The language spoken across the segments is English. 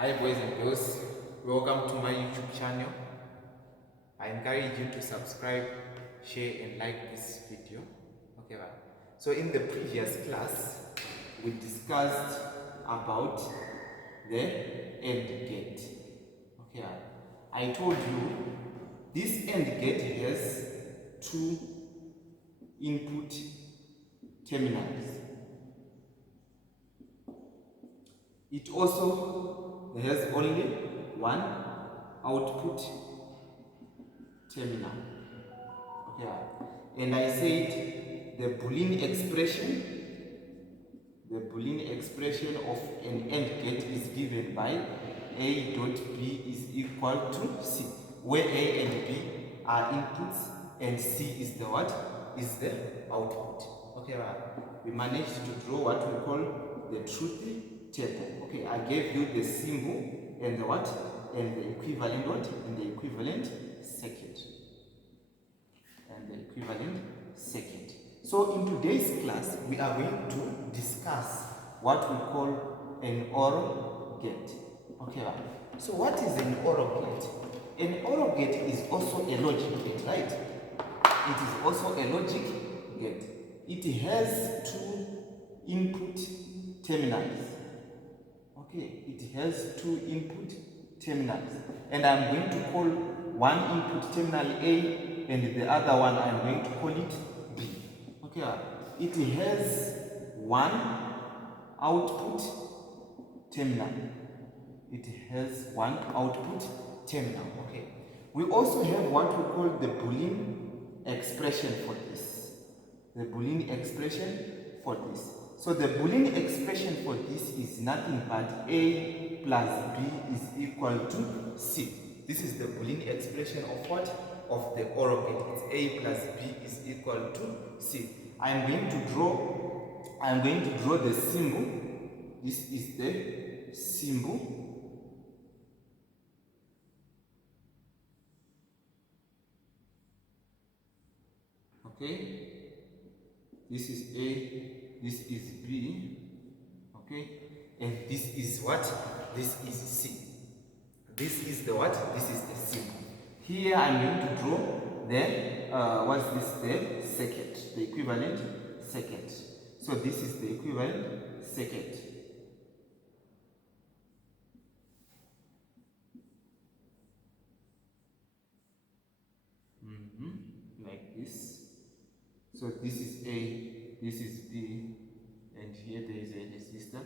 Hi boys and girls, welcome to my YouTube channel. I encourage you to subscribe, share and like this video. Okay, right. So in the previous class, we discussed about the AND gate. Okay, right. I told you this AND gate has two input terminals. It also has only one output terminal. Okay, and I said the Boolean expression of an AND gate is given by A dot B is equal to C, where A and B are inputs and C is the what? Is the output. Okay, right. We managed to draw what we call the truth table. Okay, I gave you the symbol and the what? And the equivalent what? And the equivalent circuit. And the equivalent circuit. So in today's class, we are going to discuss what we call an OR gate. Okay, so what is an OR gate? An OR gate is also a logic gate, right? It is also a logic gate. It has two input terminals. Okay, it has two input terminals. And I'm going to call one input terminal A and the other one I'm going to call it B. Okay, it has one output terminal. It has one output terminal. Okay. We also have what we call the Boolean expression for this. The Boolean expression for this. So the Boolean expression for this is nothing but A plus B is equal to C. This is the Boolean expression of what? Of the OR gate. It's A plus B is equal to C. I'm going to draw the symbol. This is the symbol. Okay. This is A, this is B. Okay. And this is what? This is C. This is the what? This is the symbol. Here I'm going to draw the what's this? The circuit, the equivalent circuit. So this is the equivalent circuit. Like this. So this is A, this is B, and here there is a resistor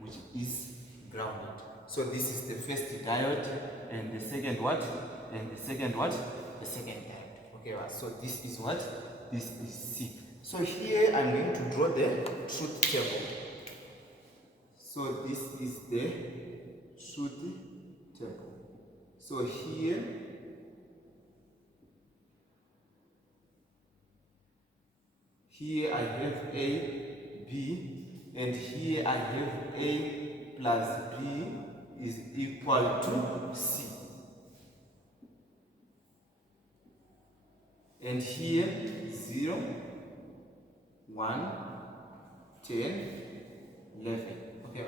which is grounded. So this is the first diode, and the second what? And the second what? The second diode. Okay, so this is what? This is C. So here I'm going to draw the truth table. So this is the truth table. So here I have A, B, and here I have A plus B is equal to C. And here 0, 1, 10, 11. Okay,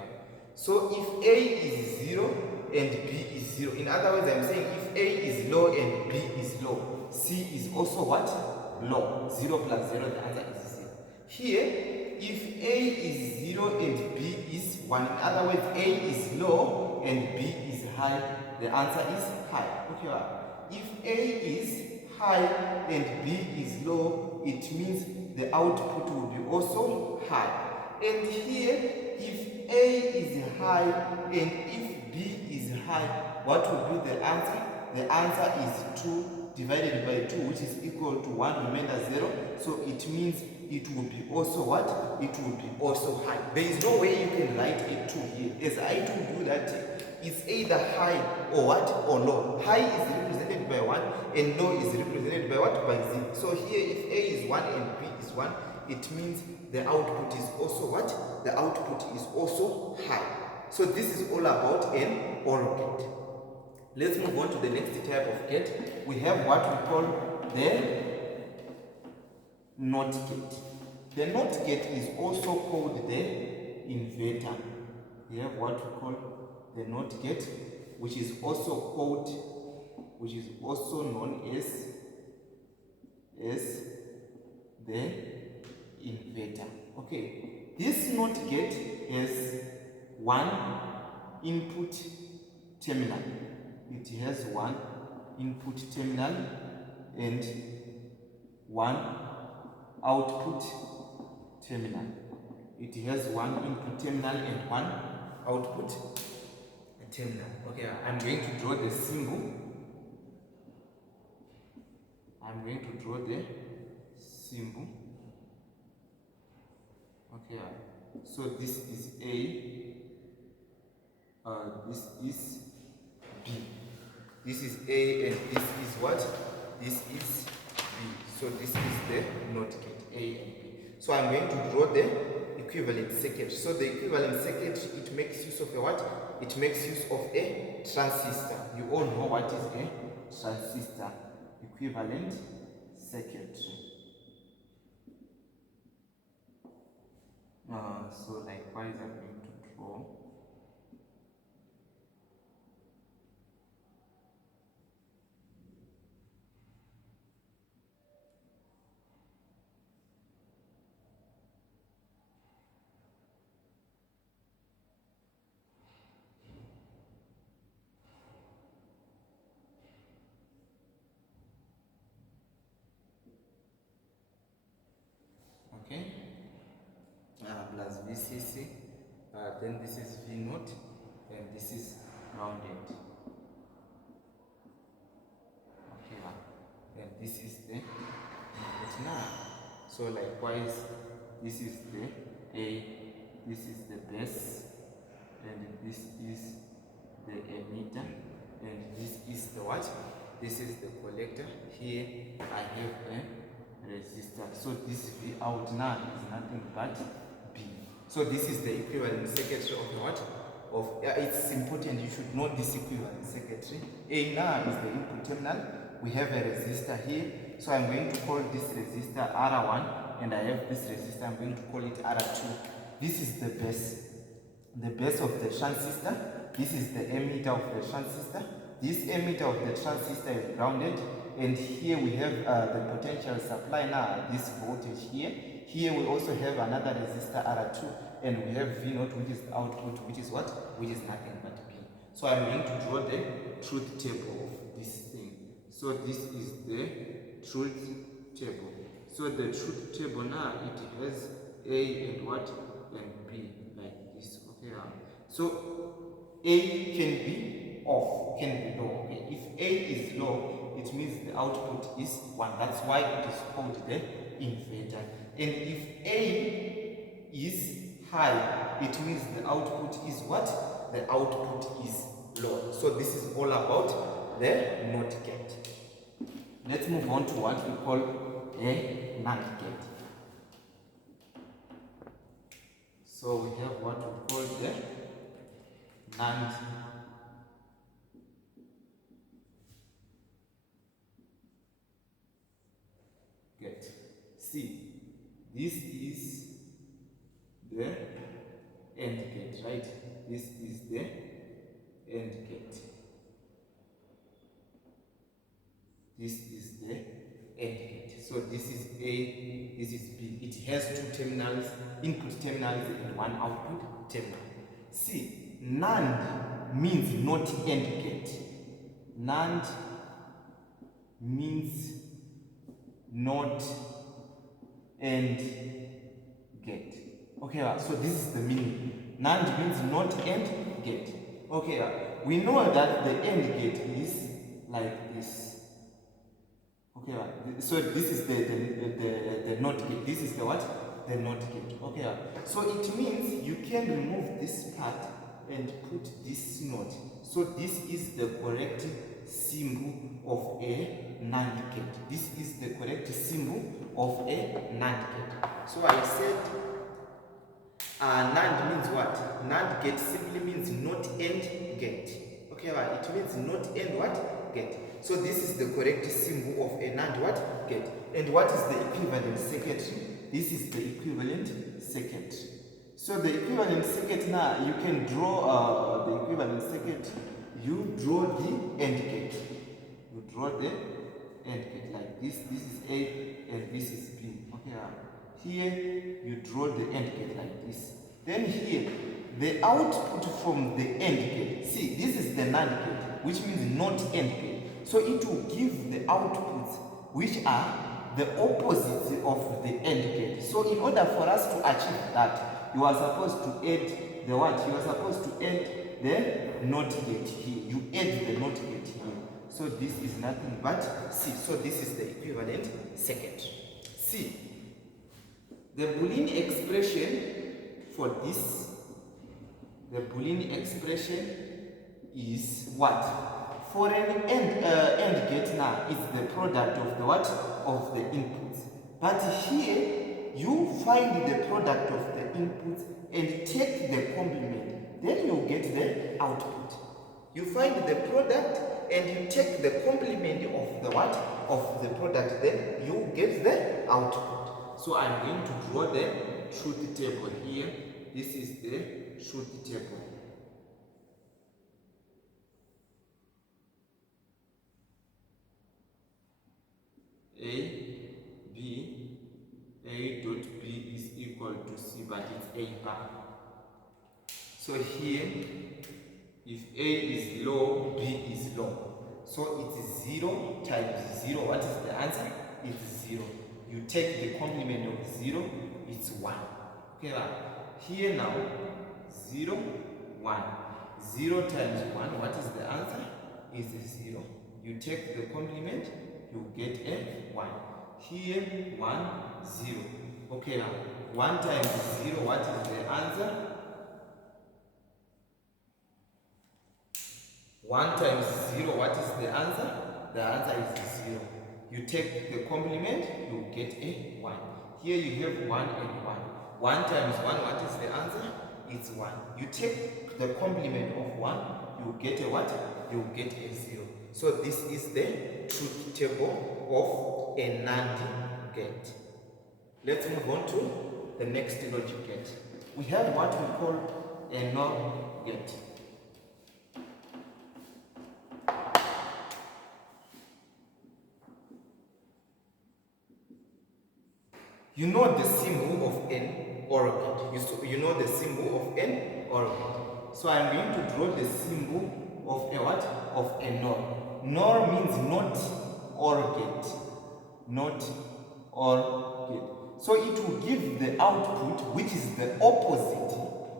so if A is 0 and B is 0, in other words, I'm saying if A is low and B is low, C is also what? Low. 0 plus 0, the answer is 0. Here, if A is 0 and B is 1, in other words, A is low and B is high, the answer is high. Okay, if A is high and B is low, it means the output will be also high. And here, if A is high and if B is high, what will be the answer? The answer is 2 divided by 2, which is equal to 1 remainder 0. So it means it will be also what? It will be also high. There is no way you can write a 2 here. As I told you that it's either high or what? Or low. High is represented by 1 and low is represented by what? By 0. So here if A is 1 and B is 1, it means the output is also what? The output is also high. So this is all about an OR gate. Let's move on to the next type of gate. We have what we call the NOT gate. The NOT gate is also called the inverter. We have what we call the NOT gate, which is also known as the inverter. Okay, this NOT gate has one input terminal. It has one input terminal and one output terminal. It has one input terminal and one output terminal. Okay, I'm going to draw the symbol. Okay, so this is A, this is B. This is A and this is what? This is B. So this is the NOT gate, A and B. So I'm going to draw the equivalent circuit. So the equivalent circuit, it makes use of a what? It makes use of a transistor. You all know what is a transistor. Equivalent circuit. So likewise I'm going to draw okay, plus VCC, then this is V naught, and this is grounded. Okay, and this is the input now. So likewise, this is the A, this is the base, and this is the emitter, and this is the what? This is the collector. Here I have a resistor. So this V out now is nothing but B. So this is the equivalent circuitry of what? It's important you should know this equivalent circuitry. A now is the input terminal. We have a resistor here. So I'm going to call this resistor R1, and I have this resistor, I'm going to call it R2. This is the base of the transistor. This is the emitter of the transistor. This emitter of the transistor is grounded, and here we have the potential supply now, this voltage here. Here we also have another resistor R2, and we have V0, which is the output, which is what? Which is nothing but B. So I'm going to draw the truth table of this thing. So this is the truth table. So the truth table now, it has A and what? And B, like this. Okay. So A can be off, can be low. Okay. If A is low, it means the output is 1. That's why it is called the inverter. And if A is high, it means the output is what? The output is low. So this is all about the NOT gate. Let's move on to what we call a NAND gate. So we have what we call the NAND gate. See, this is the AND gate, right? This is the AND gate. This is the AND gate. So this is A, this is B. It has 2 terminals, input terminals and 1 output terminal. See, NAND means not AND gate. NAND means not AND gate. Okay, so this is the meaning. NAND means not AND gate. Okay, we know that the AND gate is like this. Okay, so this is the NOT gate. This is the what? The NOT gate. Okay, so it means you can remove this part and put this NOT. So this is the correct symbol of a NAND gate. This is the correct symbol of a NAND gate. So I said NAND means what? NAND gate simply means not AND gate. Okay, it means not AND what? Gate. So this is the correct symbol of a NAND what? Gate. And what is the equivalent circuitry? This is the equivalent circuitry. So the equivalent circuit now, you can draw the equivalent circuit. You draw the AND gate. You draw the AND gate like this. This is A and this is B. Okay. Here you draw the AND gate like this. Then here, the output from the AND gate. See, this is the NAND gate, which means not AND gate. So it will give the outputs which are the opposites of the AND gate. So in order for us to achieve that, you are supposed to add the what? You are supposed to add the NOT gate here. You add the NOT gate here. So this is nothing but C. So this is the equivalent circuit. C. The Boolean expression for this, the Boolean expression is what? For an AND gate now, it's the product of the what? Of the inputs. But here, you find the product of the inputs and take the complement. Then you get the output. You find the product and you take the complement of the what? Of the product. Then you get the output. So I'm going to draw the truth table here. This is the truth table. A dot B is equal to C, but it's A bar. So here, if A is low, B is low. So it's 0 times 0. What is the answer? It's 0. You take the complement of 0, it's 1. Okay, here now, 0, 1. 0 times 1, what is the answer? It's 0. You take the complement, you get a 1. Here, 1, 0. Okay, now, 1 times 0, what is the answer? 1 times 0, what is the answer? The answer is 0. You take the complement, you get a 1. Here you have 1 and 1. 1 times 1, what is the answer? It's 1. You take the complement of 1, you get a what? You get a 0. So this is the truth table of a NAND gate. Let's move on to the next logic gate. We have what we call a NOR gate. You know the symbol of an OR gate. You know the symbol of an OR gate. So I'm going to draw the symbol of a what? Of a NOR. NOR means not OR gate. Not OR gate. So it will give the output which is the opposite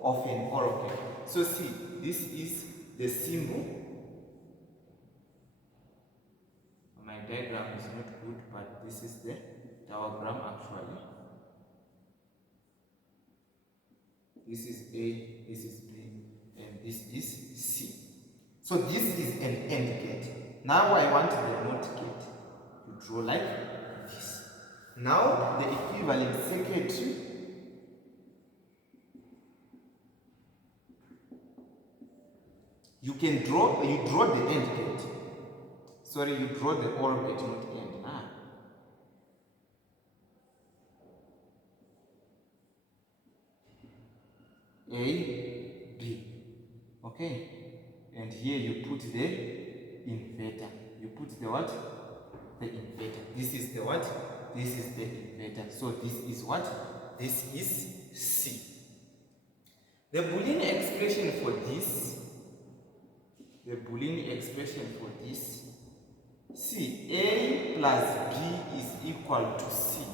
of an OR gate. So see, this is the symbol. My diagram is not good, but this is the diagram actually. This is A, this is B, and this is C. So this is an AND gate. Now I want the NOT gate. You draw like this. Now the equivalent circuitry you draw the AND gate. Sorry, you draw the OR gate, not AND. A, B. Okay? And here you put the inverter. You put the what? The inverter. This is the what? This is the inverter. So this is what? This is C. The Boolean expression for this, C, A plus B is equal to C,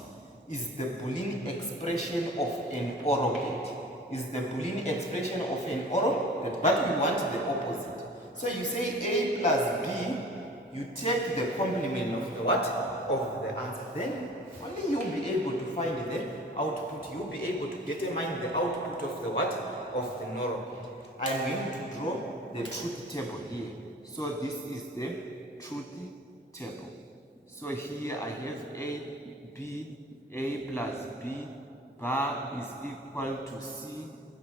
is the Boolean expression of an OR gate. Is the Boolean expression of an OR gate, but we want the opposite. So you say A plus B, you take the complement of the what? Of the answer. Then only you'll be able to find the output. You'll be able to determine the output of the what? Of the NOR gate. I'm going to draw the truth table here. So this is the truth table. So here I have A plus B bar is equal to C,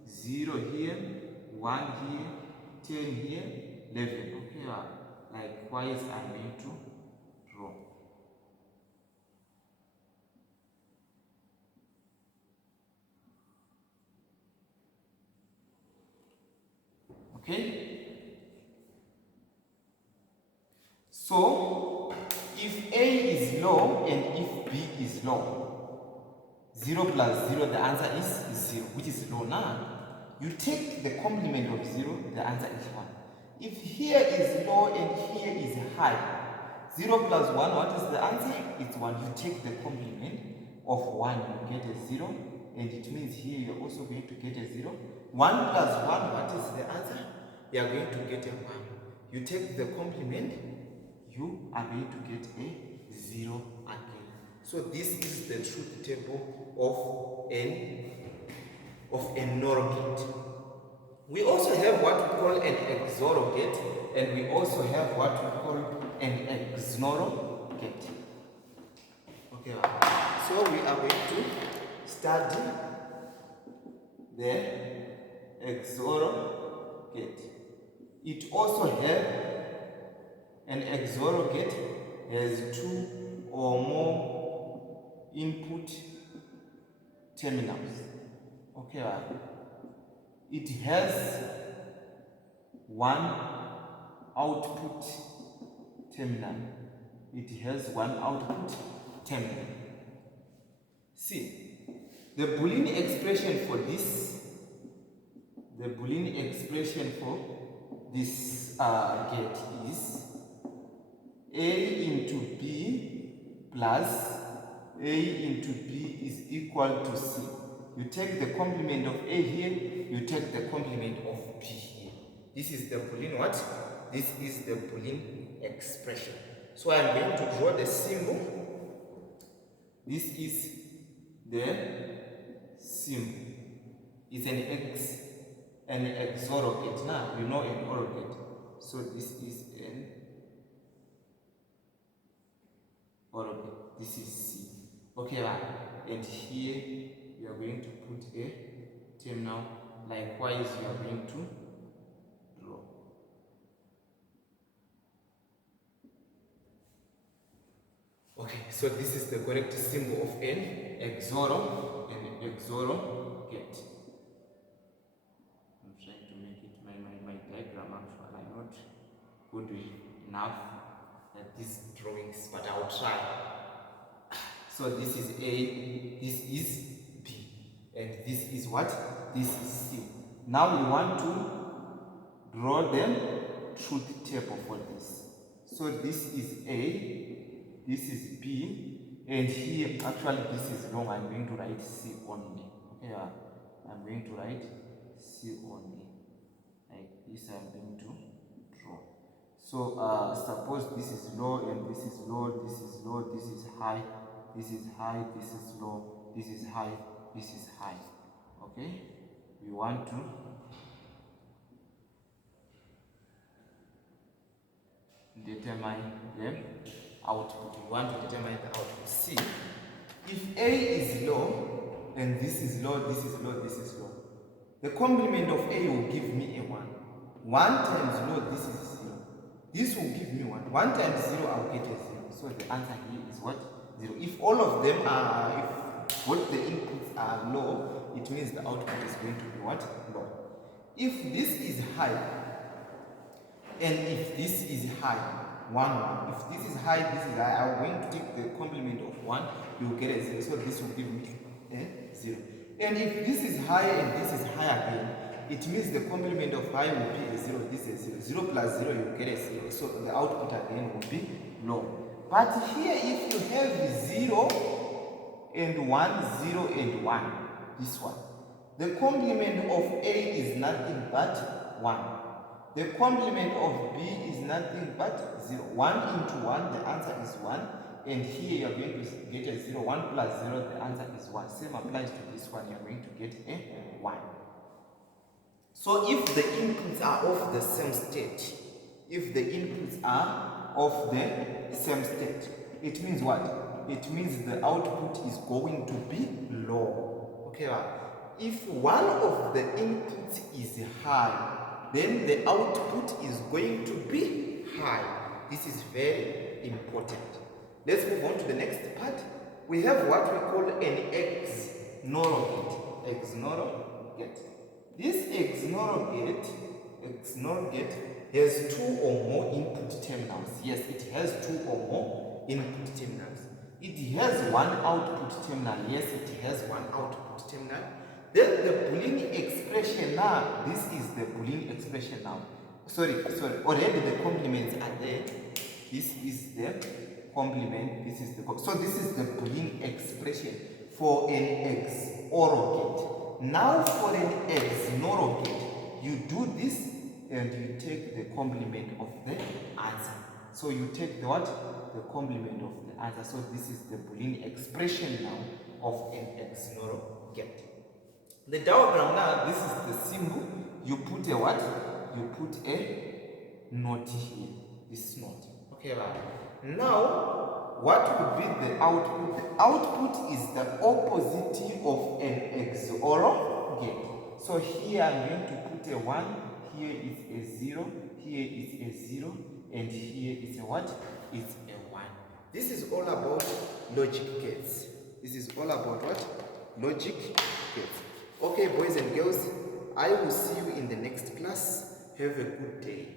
0 here, 1 here, 10 here, 11. Okay, likewise I'm going to draw. Okay? So, if A is low and if B is low, 0 plus 0, the answer is 0, which is low. Now, you take the complement of 0, the answer is 1. If here is low and here is high, 0 plus 1, what is the answer? It's 1. You take the complement of 1, you get a 0, and it means here you're also going to get a 0. 1 plus 1, what is the answer? You are going to get a 1. You take the complement, you are going to get a 0 again. So this is the truth table of an NOR gate. We also have what we call an XOR gate, and we also have what we call an XNOR gate. Okay, so we are going to study the XOR gate. It also has an XOR gate has 2 or more input terminals. Okay, it has 1 output terminal. It has 1 output terminal. See, the Boolean expression for this, gate is A into B plus A into B is equal to C. You take the complement of A here, you take the complement of B here. This is the Boolean what? This is the Boolean expression. So I am going to draw the symbol. This is the symbol. It's an XOR gate. Now you know an OR gate. So this is an OR gate. This is C. Okay, and here you are going to put a terminal. Likewise, you are going to draw. Okay, so this is the correct symbol of an XOR gate. I'm trying to make it my diagram actually. I'm not good enough at these drawings, but I'll try. So this is A, this is B, and this is what? This is C. Now we want to draw the truth table for this. So this is A, this is B, and here actually this is long. I'm going to write C only. Okay, I'm going to write C only. Like this, I'm going to draw. So suppose this is low and this is low, this is low, this is high, this is high, this is low, this is high, this is high. Okay, we want to determine the output. We want to determine the output. See, if A is low and this is low, this is low, this is low, the complement of A will give me a 1. 1 times low, this is 0. This will give me 1. 1 times 0, I'll get a 0. So the answer here is what? 0. If all of them are, if both the inputs are low, it means the output is going to be what? Low. If this is high, and if this is high, 1, 1. If this is high, this is high, I'm going to take the complement of 1, you will get a 0. So this will give me a 0. And if this is high and this is high again, it means the complement of high will be a 0, this is a 0. 0 plus 0, you will get a 0. So the output again will be low. But here, if you have 0 and 1, 0 and 1, this one, the complement of A is nothing but 1. The complement of B is nothing but 0. 1 into 1, the answer is 1. And here you are going to get a 0. 1 plus 0, the answer is 1. Same applies to this one, you are going to get a 1. So if the inputs are of the same state, it means what? It means the output is going to be low. Okay, if one of the inputs is high, then the output is going to be high. This is very important. Let's move on to the next part. We have what we call an XNOR gate. XNOR gate. This XNOR gate XNOR gate has 2 or more input terminals. Yes, it has 2 or more input terminals. It has 1 output terminal. Yes, it has 1 output terminal. Then the Boolean expression now, this is the Boolean expression now. Sorry, already the complements are there. This is the complement, this is the, so this is the Boolean expression for an XOR gate. Now for an XNOR gate, you do this and you take the complement of the answer. So you take the what? The complement of the answer. So this is the Boolean expression now of an XNOR gate. The diagram now, this is the symbol. You put a what? You put a note here. This note. Okay, right. Now, what would be the output? The output is the opposite of an XOR gate. So here I'm going to put a 1, here is a 0, here is a 0, and here is a what? It's a 1. This is all about logic gates. This is all about what? Logic gates. Okay, boys and girls, I will see you in the next class. Have a good day.